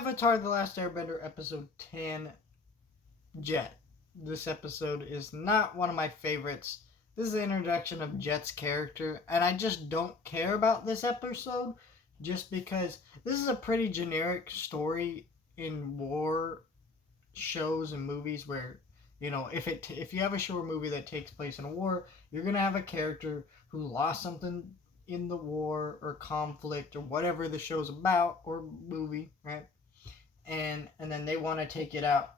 Avatar The Last Airbender, Episode 10, Jet. This episode is not one of my favorites. This is the introduction of Jet's character, and I just don't care about this episode just because this is a pretty generic story in war shows and movies where, if you have a show or movie that takes place in a war, you're going to have a character who lost something in the war or conflict or whatever the show's about or movie, right? And then they want to take it out.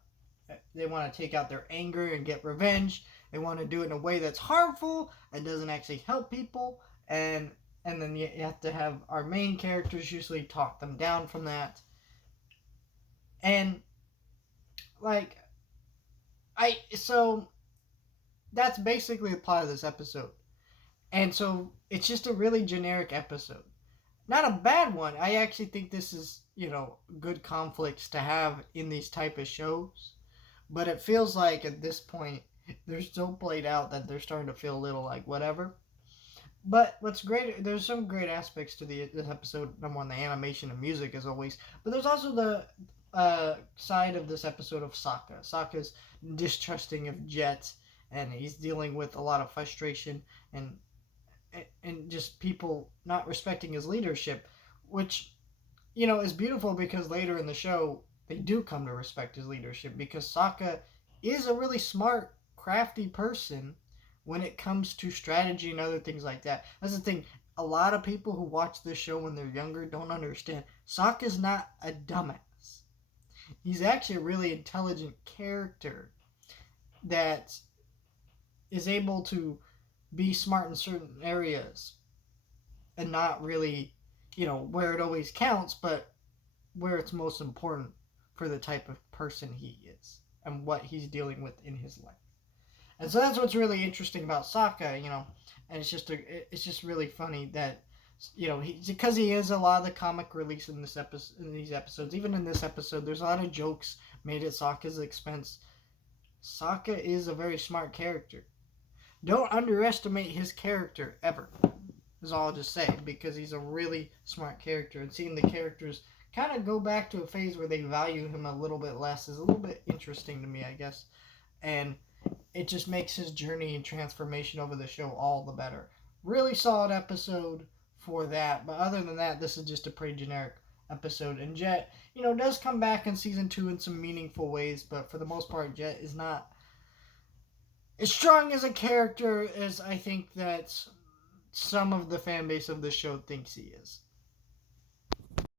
They want to take out their anger and get revenge. They want to do it in a way that's harmful and doesn't actually help people. And then you have to have our main characters usually talk them down from that. And so that's basically the plot of this episode. And so it's just a really generic episode. Not a bad one. I actually think this is, good conflicts to have in these type of shows. But it feels like at this point, they're so played out that they're starting to feel a little like whatever. But what's great, there's some great aspects to this episode. Number one, the animation and music as always. But there's also the side of this episode of Sokka. Sokka's distrusting of Jet, and he's dealing with a lot of frustration and just people not respecting his leadership, which, is beautiful because later in the show, they do come to respect his leadership because Sokka is a really smart, crafty person when it comes to strategy and other things like that. That's the thing. A lot of people who watch this show when they're younger don't understand. Sokka's not a dumbass. He's actually a really intelligent character that is able to be smart in certain areas and not really, where it always counts, but where it's most important for the type of person he is and what he's dealing with in his life. And so that's what's really interesting about Sokka, and it's just really funny that, because he is a lot of the comic relief in this episode, in these episodes. Even in this episode, there's a lot of jokes made at Sokka's expense. Sokka is a very smart character. Don't underestimate his character ever, is all I'll just say, because he's a really smart character. And seeing the characters kind of go back to a phase where they value him a little bit less is a little bit interesting to me, I guess. And it just makes his journey and transformation over the show all the better. Really solid episode for that. But other than that, this is just a pretty generic episode. And Jet, does come back in season 2 in some meaningful ways. But for the most part, Jet is not as strong as a character as I think that some of the fan base of the show thinks he is.